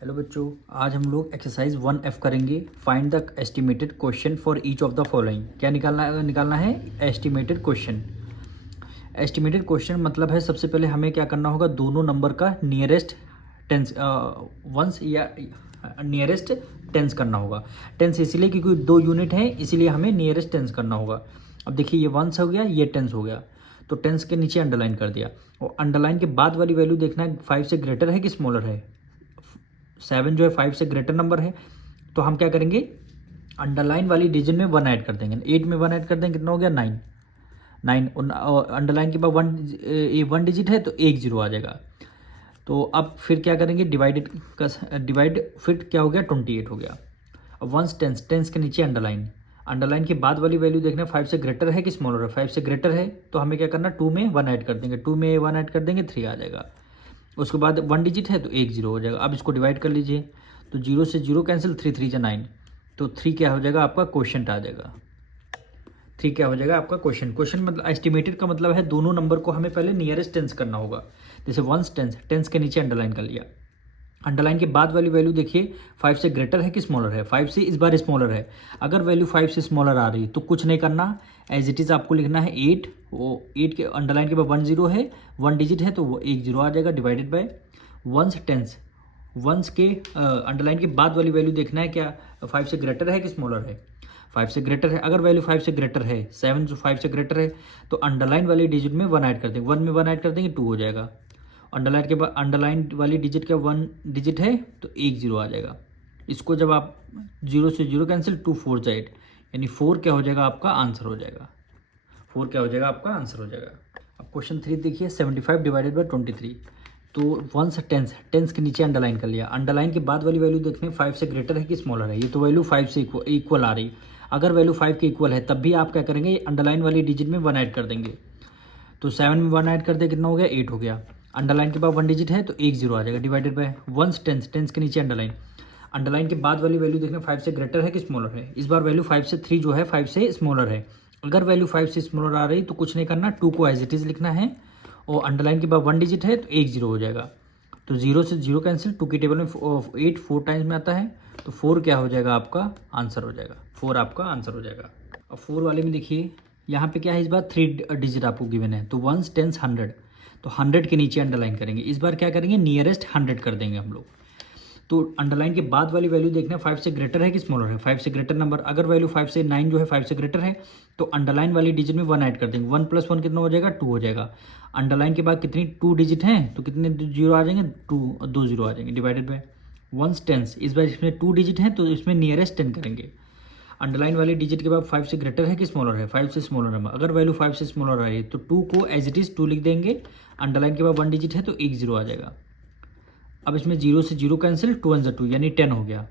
Hello बच्चों, आज हम लोग एक्सरसाइज 1F करेंगे। Find the estimated question for each of the following. क्या निकालना है एस्टिमेटेड क्वेश्चन। एस्टिमेटेड क्वेश्चन मतलब है सबसे पहले हमें क्या करना होगा, दोनों नंबर का नियरेस्ट टेंस वंस या नियरेस्ट टेंस करना होगा। टेंस इसलिए क्योंकि दो यूनिट हैं, इसीलिए हमें नियरेस्ट टेंस करना होगा। अब देखिए, ये वंस हो गया, ये टेंस हो गया, तो टेंस के नीचे अंडरलाइन कर दिया। और अंडरलाइन के बाद वाली वैल्यू देखना है 5 से ग्रेटर है कि स्मॉलर है। 7 जो है 5 से ग्रेटर नंबर है, तो हम क्या करेंगे, अंडरलाइन वाली डिजिट में 1 ऐड कर देंगे। 8 में 1 ऐड कर देंगे, कितना हो गया 9। 9 अंडरलाइन के बाद 1 डिजिट है तो 1 0 आ जाएगा। तो अब फिर क्या करेंगे, डिवाइड फिर क्या हो गया 28 हो गया। अब वंस टेंस, टेंस के नीचे अंडरलाइन। अंडरलाइन के बाद वाली वैल्यू देखना 5 से ग्रेटर है कि स्मॉलर है। 5 से ग्रेटर है तो हमें क्या करना, 2 में 1 ऐड कर देंगे। 2 में 1 ऐड कर देंगे, 3 आ जाएगा। उसके बाद 1 डिजिट है तो 1 0 हो जाएगा। अब इसको डिवाइड कर लीजिए, तो 0 से 0 कैंसिल, 3 3 जा 9, तो 3 क्या हो जाएगा आपका, क्वेश्चन आ जाएगा। 3 क्या हो जाएगा आपका क्वेश्चन। क्वेश्चन मतलब एस्टिमेटेड का मतलब है दोनों नंबर को हमें पहले नियरेस्ट टेंस करना होगा। जैसे वंस टेंस, टेंस के नीचे अंडरलाइन कर लिया। अंडरलाइन के बाद वाली वैल्यू देखिए 5 से ग्रेटर है कि स्मॉलर है। 5 से इस बार स्मॉलर है। अगर वैल्यू 5 से स्मॉलर आ रही तो कुछ नहीं करना, एज इट इज़ आपको लिखना है 8। वो 8 के अंडरलाइन के बाद 1 0 है, 1 डिजिट है तो वो 1 0 आ जाएगा, divided by ones tens. Ones के अंडरलाइन के बाद वाली वैल्यू देखना है क्या 5 से ग्रेटर है कि स्मॉलर है। 5 से ग्रेटर है। अगर वैल्यू 5 से ग्रेटर है, 7 जो 5 से ग्रेटर है, तो अंडरलाइन वाली डिजिट में 1 ऐड कर देंगे। 1 में 1 ऐड कर देंगे, 2 हो जाएगा। अंडरलाइन के बाद अंडरलाइन वाली डिजिट का 1 डिजिट है तो 1 0 आ जाएगा। इसको जब आप 0 से 0 कैंसिल, 2 4 जा 8, यानी 4 क्या हो जाएगा आपका आंसर हो जाएगा। 4 क्या हो जाएगा आपका आंसर हो जाएगा। अब क्वेश्चन 3 देखिए, 75 डिवाइडेड बाई 23। तो वंस टेंस, टेंस के नीचे अंडरलाइन कर लिया। अंडरलाइन के बाद वाली वैल्यू देखने 5 से ग्रेटर है कि स्मॉलर है। ये तो वैल्यू 5 से इक्वल आ रही। अगर वैल्यू 5 के इक्वल है तब भी आप क्या करेंगे, अंडरलाइन वाली डिजिट में 1 ऐड कर देंगे। तो 7 में 1 ऐड कर दे, कितना हो गया 8 हो गया। अंडरलाइन के बाद 1 डिजिट है तो 1 0 आ जाएगा, divided by ones tens, tens के नीचे अंडरलाइन। अंडरलाइन के बाद वाली वैल्यू देखना 5 से ग्रेटर है कि स्मॉलर है। इस बार वैल्यू 5 से 3 जो है 5 से स्मॉलर है। अगर वैल्यू 5 से स्मॉलर आ रही तो कुछ नहीं करना, 2 को एज इट इज़ लिखना है। और अंडरलाइन के बाद 1 डिजिट है तो 1 0 हो जाएगा। तो 0 से 0 कैंसिल, 2 की टेबल में 8 4 टाइम्स में आता है, तो 4 क्या हो जाएगा आपका आंसर हो जाएगा। 4 आपका आंसर हो जाएगा। अब 4 वाले में देखिए, यहाँ पे क्या है, इस बार 3 डिजिट आपको गिवन है, तो वंस टेंस 100, तो 100 के नीचे अंडरलाइन करेंगे। इस बार क्या करेंगे, नियरेस्ट 100 कर देंगे हम लोग। तो अंडरलाइन के बाद वाली वैल्यू देखना 5 से ग्रेटर है कि स्मॉलर है। 5 से ग्रेटर नंबर, अगर वैल्यू 5 से 9 जो है 5 से ग्रेटर है, तो अंडरलाइन वाली डिजिट में 1 ऐड कर देंगे। 1 + 1 कितना हो जाएगा, 2 हो जाएगा। अंडरलाइन के बाद कितनी 2 डिजिट हैं तो कितने 0 आ जाएंगे, 2 0 आ जाएंगे, डिवाइडेड बाय वंस टेंस। इस बार इसमें 2 डिजिट हैं तो इसमें नियरेस्ट 10 करेंगे। अंडरलाइन वाली डिजिट के बाद 5 से ग्रेटर है कि स्मॉलर है। 5 से स्मॉलर नंबर, अगर वैल्यू 5 से स्मॉलर आ रही है तो 2 को एज इट इज़ 2 लिख देंगे। अंडरलाइन के बाद 1 डिजिट है तो 1 0 आ जाएगा। अब इसमें 0 से 0 कैंसिल, 2 1 2 यानी 10 हो गया।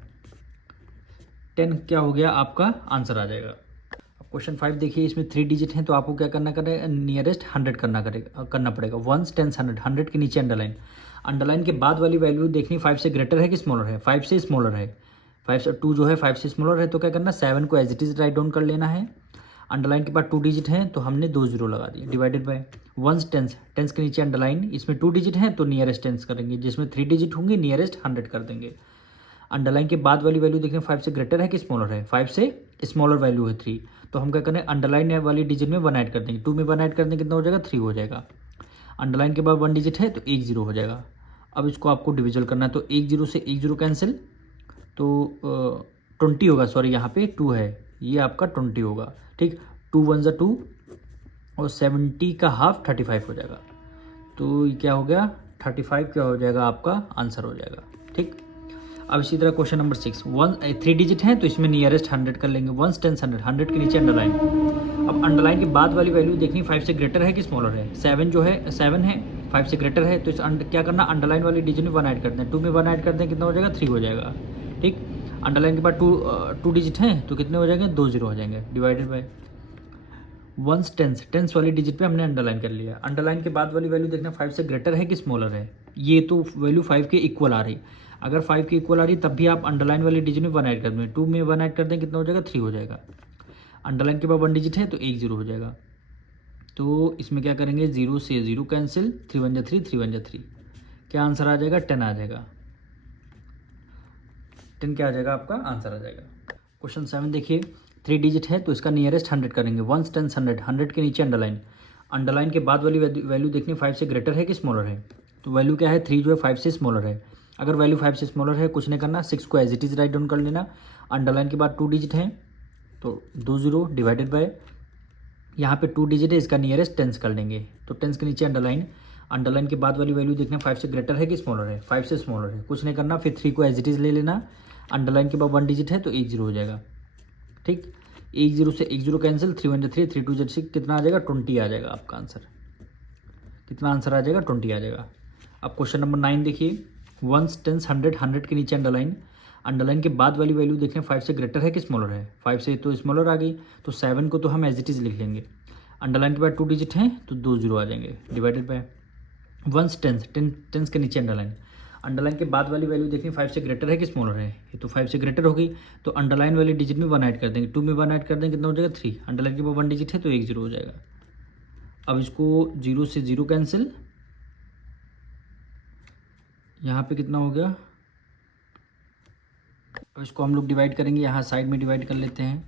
10 क्या हो गया आपका आंसर आ जाएगा। अब क्वेश्चन 5 देखिए, इसमें 3 डिजिट हैं तो आपको क्या करना करेगा, नियरेस्ट 100 करना पड़ेगा। वंस टेंस 100, 100 के नीचे अंडरलाइन। अंडरलाइन के बाद वाली वैल्यू देखनी 5 से ग्रेटर है कि स्मॉलर है। 5 से स्मॉलर है। 5 से 2 जो है 5 से स्मॉलर है, तो क्या करना, 7 को as it is write down कर लेना है। अंडरलाइन के बाद 2 डिजिट हैं तो हमने 2 0 लगा दिए, divided by ones tens, tens के नीचे अंडरलाइन। इसमें 2 डिजिट हैं तो नियरेस्ट टेंस करेंगे, जिसमें 3 डिजिट होंगे नियरेस्ट 100 कर देंगे। अंडरलाइन के बाद वाली वैल्यू देखने 5 से ग्रेटर है कि स्मॉलर है। 5 से स्मॉलर वैल्यू है 3, तो हम क्या करें, अंडरलाइन वाली डिजिट में 1 ऐड कर देंगे। 2 में 1 ऐड कर देंगे, कितना हो जाएगा, 3 हो जाएगा। अंडरलाइन के बाद 1 डिजिट है तो 1 0 हो जाएगा। अब इसको आपको डिविजल करना है, तो 1 0 से 1 0 कैंसिल, तो 20 होगा। सॉरी, यहाँ पे 2 है, ये आपका 20 होगा। ठीक, 2 1 जा 2 और 70 का हाफ 35 हो जाएगा। तो ये क्या हो गया, 35 क्या हो जाएगा आपका आंसर हो जाएगा। ठीक, अब इसी तरह क्वेश्चन नंबर 6, 3 डिजिट हैं तो इसमें नियरेस्ट 100 कर लेंगे। वंस टेंस 100, 100 के नीचे अंडरलाइन। अब अंडरलाइन के बाद वाली वैल्यू देखनी 5 से ग्रेटर है कि स्मॉलर है। 7 जो है 7 है, 5 से ग्रेटर है, तो इस क्या करना, अंडरलाइन वाली डिजिट में 1 ऐड कर दें। 2 में 1 ऐड कर दें, कितना हो जाएगा, 3 हो जाएगा। ठीक, अंडरलाइन के बाद 2 डिजिट हैं तो कितने हो जाएंगे, 2 0 हो जाएंगे, divided by ones tens, tens वाली डिजिट पे हमने अंडरलाइन कर लिया। अंडरलाइन के बाद वाली वैल्यू देखना 5 से ग्रेटर है कि स्मॉलर है। ये तो वैल्यू 5 के इक्वल आ रही। अगर 5 के इक्वल आ रही तब भी आप अंडरलाइन वाली डिजिट में 1 ऐड कर दें। 2 में 1 ऐड कर दें, कितना हो जाएगा, 3 हो जाएगा। अंडरलाइन के बाद 1 डिजिट है तो 1 0 हो जाएगा। तो इसमें क्या करेंगे, 0 से 0 कैंसिल, 3 1 जा 3, 3 1 जा 3, क्या आंसर आ जाएगा, 10 आ जाएगा। 10 क्या आ जाएगा आपका आंसर आ जाएगा। क्वेश्चन 7 देखिए, 3 डिजिट है तो इसका नियरेस्ट 100 करेंगे। 1 10 100, 100 के नीचे अंडरलाइन, अंडरलाइन के बाद वाली वैल्यू देखनी 5 से ग्रेटर है कि स्मॉलर है। तो वैल्यू क्या है, 3 जो है 5 से स्मॉलर है। अगर वैल्यू 5 से स्मॉलर है कुछ नहीं करना, 6 को as it is write down कर लेना। अंडरलाइन के बाद 2 डिजिट है तो 2 0 डिवाइडेड बाय, यहाँ पे 2 डिजिट है इसका नियरेस्ट 10 कर लेंगे। तो 10 के नीचे अंडरलाइन, अंडरलाइन के बाद वाली वैल्यू देखना 5 से ग्रेटर है कि स्मॉलर है। 5 से स्मॉलर है, कुछ नहीं करना, फिर 3 को एज इट इज़ ले लेना। अंडरलाइन के बाद 1 डिजिट है तो 1 0 हो जाएगा। ठीक, 1 0 से 1 0 कैंसिल, 3 1 3, 3 2 6, कितना आ जाएगा 20 आ जाएगा आपका आंसर। कितना आंसर आ जाएगा 20 आ जाएगा। अब क्वेश्चन नंबर 9 देखिए, 1 10 100, 100 के नीचे अंडरलाइन, अंडरलाइन के बाद वाली वैल्यू देखें 5 से ग्रेटर है कि स्मॉलर है। 5 से तो स्मॉलर आ गई, तो 7 को तो हम एज इट इज़ लिख लेंगे। अंडरलाइन के बाद 2 डिजिट हैं तो 2 0 आ जाएंगे डिवाइडेड बाय 1 10 के नीचे अंडरलाइन, अंडरलाइन के बाद वाली वैल्यू देखनी 5 से ग्रेटर है कि स्मॉलर है। ये तो 5 से ग्रेटर होगी, तो अंडरलाइन वाली डिजिट में 1 ऐड कर देंगे, 2 में 1 ऐड कर देंगे, कितना हो जाएगा 3। अंडरलाइन के बाद 1 डिजिट है तो 1 0 हो जाएगा। अब इसको 0 से 0 कैंसिल, यहाँ पे कितना हो गया, अब इसको हम लोग डिवाइड करेंगे, यहाँ साइड में डिवाइड कर लेते हैं।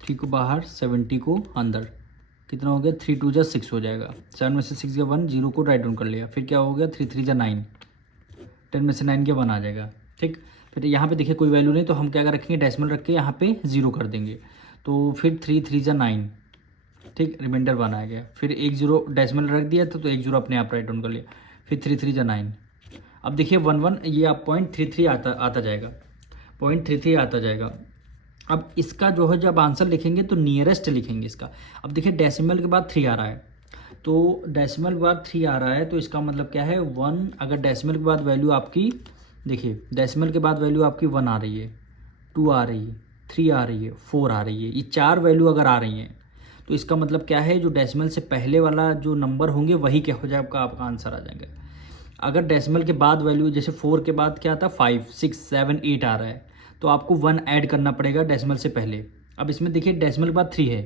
3 को बाहर, 70 को अंदर, कितना हो गया 3 2 6 हो जाएगा। 7 में से 6 गया 1, 0 को राइट डाउन कर लिया, फिर क्या हो गया 3 3 9, 10 में से 9 गया 1 आ जाएगा। ठीक, फिर यहाँ पे देखिए कोई वैल्यू नहीं तो हम क्या रखेंगे, डेसिमल रख के यहाँ पे 0 कर देंगे, तो फिर 3 3 9, ठीक, रिमाइंडर 1 आ गया। फिर 1 0 डेसिमल रख दिया था तो 1 0 अपने आप राइट डाउन कर लिया, फिर 3 3 9। अब देखिए 1 1 ये आप 0.33 आता जाएगा, 0.33 आता जाएगा। अब इसका जो है जब आंसर लिखेंगे तो नियरेस्ट लिखेंगे इसका। अब देखिए डेसिमल के बाद 3 आ रहा है, तो डेसिमल के बाद 3 आ रहा है तो इसका मतलब क्या है 1, अगर डेसिमल के बाद वैल्यू आपकी, देखिए डेसिमल के बाद वैल्यू आपकी 1 आ रही है, 2 आ रही है, 3 आ रही है, 4 आ रही है, ये 4 वैल्यू अगर आ रही हैं तो इसका मतलब क्या है, जो डेसिमल से पहले वाला जो नंबर होंगे वही क्या हो जाएगा आपका आंसर आ जाएगा। अगर डेसिमल के बाद वैल्यू जैसे 4 के बाद क्या था 5 6 7 8 आ रहा है तो आपको 1 ऐड करना पड़ेगा डेसिमल से पहले। अब इसमें देखिए डेसिमल के बाद 3 है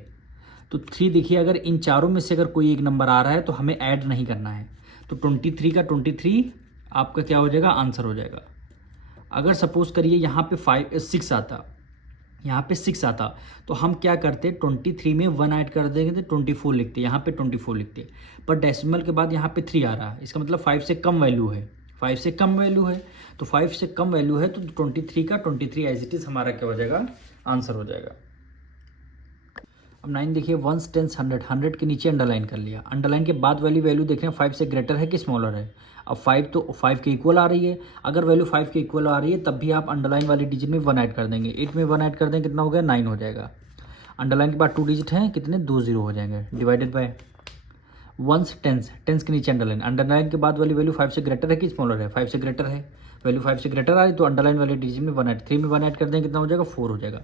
तो 3 देखिए अगर इन चारों में से अगर कोई एक नंबर आ रहा है तो हमें ऐड नहीं करना है, तो 23 का 23 आपका क्या हो जाएगा आंसर हो जाएगा। अगर सपोज करिए यहाँ पे 6 आता, यहाँ पे 6 आता तो हम क्या करते 23 में 1 ऐड कर देंगे तो 24 लिखते, यहाँ पे 24 लिखते, पर डेसिमल के बाद यहाँ पे 3 आ रहा है, इसका मतलब 5 से कम वैल्यू है, 5 से कम वैल्यू है, तो 5 से कम वैल्यू है तो 23 का 23 एज इट इज़ हमारा क्या हो जाएगा आंसर हो जाएगा। अब 9 देखिए, 1 10 100, 100 के नीचे अंडरलाइन कर लिया, अंडरलाइन के बाद वाली वैल्यू देख रहे हैं 5 से ग्रेटर है कि स्मॉलर है। अब 5 तो 5 के इक्वल आ रही है, अगर वैल्यू 5 के इक्वल आ रही है तब भी आप अंडरलाइन वाली डिजिट में 1 ऐड कर देंगे, 8 में 1 ऐड कर देंगे, कितना हो गया 9 हो जाएगा। अंडरलाइन के बाद 2 डिजिट हैं, कितने 2 0 हो जाएंगे डिवाइडेड बाय 1 10 के नीचे अंडरलाइन, अंडरलाइन के बाद वाली वैल्यू 5 से ग्रेटर है कि स्मॉलर है, 5 से ग्रेटर है, वैल्यू 5 से ग्रेटर आ रही तो अंडरलाइन वाली डिजिट में 1 ऐड, 3 में 1 ऐड कर देंगे, कितना हो जाएगा 4 हो जाएगा।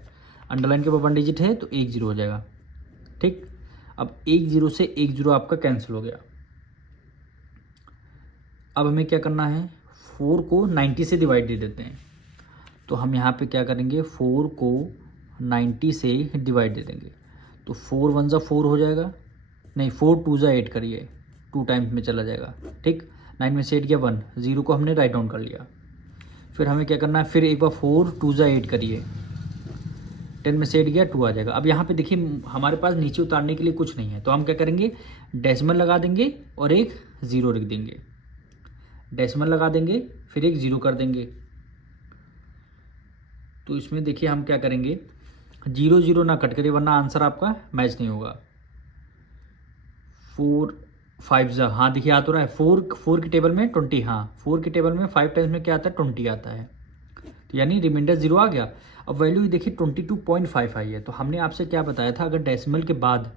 अंडरलाइन के बाद 1 डिजिट है तो 1 0 हो जाएगा। ठीक, अब 1 0 से 1 0 आपका कैंसिल हो गया। अब हमें क्या करना है, 4 को 90 से डिवाइड दे देते हैं, तो हम यहाँ पे क्या करेंगे 4 को 90 से डिवाइड दे देंगे, तो 4 1 जा 4 हो जाएगा, नहीं 4 2 जा 8 करिए, 2 टाइम्स में चला जाएगा। ठीक, 9 में से 8 गया 1, 0 को हमने राइट डाउन कर लिया। फिर हमें क्या करना है, फिर एक बार 4 2 जा 8 करिए, 10 में से 8 गया 2 आ जाएगा। अब यहाँ पे देखिए हमारे पास नीचे उतारने के लिए कुछ नहीं है तो हम क्या करेंगे डेसिमल लगा देंगे और एक 0 लिख देंगे, डेसिमल लगा देंगे फिर एक 0 कर देंगे। तो इसमें देखिए हम क्या करेंगे 0 0 ना कट करिए वरना आंसर आपका मैच नहीं होगा। 4 5 जा, हाँ देखिए आ तो रहा है, 4 की टेबल में 20, हाँ 4 की टेबल में 5 टाइम्स में क्या आता है 20 आता है, तो यानी रिमाइंडर 0 आ गया। अब वैल्यू देखिए 22.5 आई है, तो हमने आपसे क्या बताया था अगर डेसिमल के बाद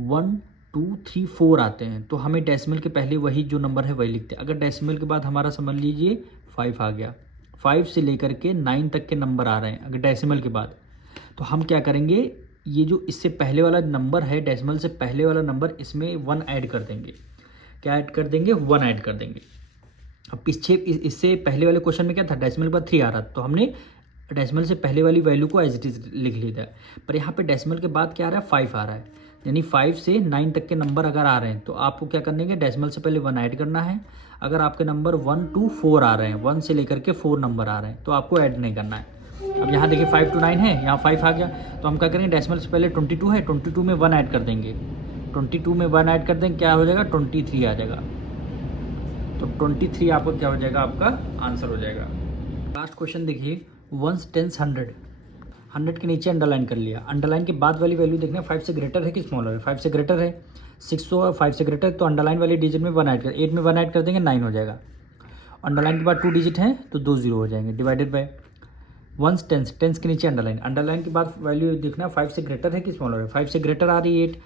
1 2 3 4 आते हैं तो हमें डेसिमल के पहले वही जो नंबर है वही लिखते हैं। अगर डेसिमल के बाद हमारा समझ लीजिए 5 आ गया, 5 से लेकर के 9 तक के नंबर आ रहे हैं अगर डेसिमल के बाद, तो हम क्या करेंगे ये जो इससे पहले वाला नंबर है डेसिमल से पहले वाला नंबर इसमें 1 ऐड कर देंगे। क्या ऐड कर देंगे 1 ऐड कर देंगे। अब पीछे इससे पहले वाले क्वेश्चन में क्या था डेसिमल के बाद 3 आ रहा था तो हमने डेसिमल से पहले वाली वैल्यू को एज इट इज लिख लिया था, पर यहाँ पे डेसिमल के बाद क्या आ रहा है 5 आ रहा है, यानी 5 से 9 तक के नंबर अगर आ रहे हैं तो आपको क्या करने के, डेसिमल से पहले 1 ऐड करना है। अगर आपके नंबर 1 to 4 आ रहे हैं, 1 से लेकर के 4 नंबर आ रहे हैं तो आपको ऐड नहीं करना है। अब यहाँ देखिए 5 to 9 है, यहाँ 5 आ गया तो हम क्या करेंगे, डेसिमल से पहले 22 है, 22 में 1 ऐड कर देंगे, 22 में 1 ऐड कर देंगे, क्या हो जाएगा 23 आ जाएगा। तो 23 आपका क्या हो जाएगा, आपका आंसर हो जाएगा। लास्ट क्वेश्चन देखिए, 1 10 100, 100 के नीचे अंडरलाइन कर लिया। अंडरलाइन के बाद वाली वैल्यू देखना 5 से ग्रेटर है कि स्मॉलर है। 5 से ग्रेटर है, 605 से ग्रेटर, तो अंडरलाइन वाली डिजिट में 1 ऐड कर, 8 में 1 ऐड कर देंगे, 9 हो जाएगा। अंडरलाइन के बाद 2 डिजिट हैं तो 2 0 हो जाएंगे, डिवाइडेड बाय 1 10 के नीचे अंडरलाइन। अंडरलाइन के बाद वैल्यू देखना 5 से ग्रेटर है कि स्मॉलर है। 5 से ग्रेटर आ रही है 8,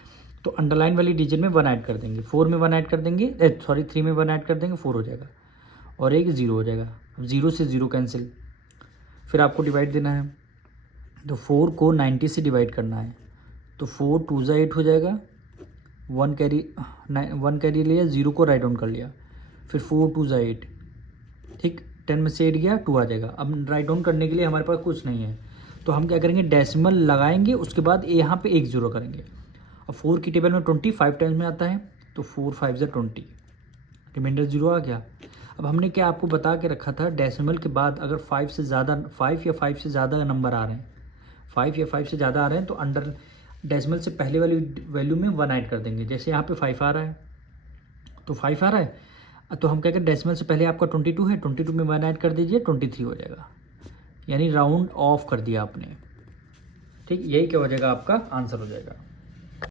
तो अंडरलाइन वाली डिजिट में 1 ऐड कर देंगे, 4 में 1 ऐड कर देंगे, 3 में 1 ऐड कर देंगे, 4 हो जाएगा और एक 0 हो जाएगा। 0 से 0 कैंसिल, फिर आपको डिवाइड देना है, तो 4 को 90 से डिवाइड करना है, तो 4 2 ज़ा 8 हो जाएगा, 1 कैरी लिया, 0 को राइट डाउन कर लिया, फिर 4 2 ज़ा 8, ठीक, 10 में से 8 गया, 2 आ जाएगा। अब राइट डाउन करने के लिए हमारे पास कुछ नहीं है तो हम क्या करेंगे, डेसिमल लगाएंगे, उसके बाद यहाँ पे 1 0 करेंगे। अब 4 की टेबल में 25 टाइम्स में आता है तो 4 5 ज़ा 20, रिमाइंडर 0 आ गया। अब हमने क्या आपको बता के रखा था, डेसिमल के बाद अगर 5 से ज़्यादा 5 या 5 से ज़्यादा नंबर आ रहे हैं, 5 या 5 से ज़्यादा आ रहे हैं तो अंडर डेसिमल से पहले वाली वैल्यू में 1 ऐड कर देंगे। जैसे यहाँ पे 5 आ रहा है तो 5 आ रहा है तो हम क्या करें, डेसिमल से पहले आपका 22 है, 22 में 1 ऐड कर दीजिए, 23 हो जाएगा, यानी राउंड ऑफ कर दिया आपने। ठीक, यही क्या हो जाएगा, आपका आंसर हो जाएगा।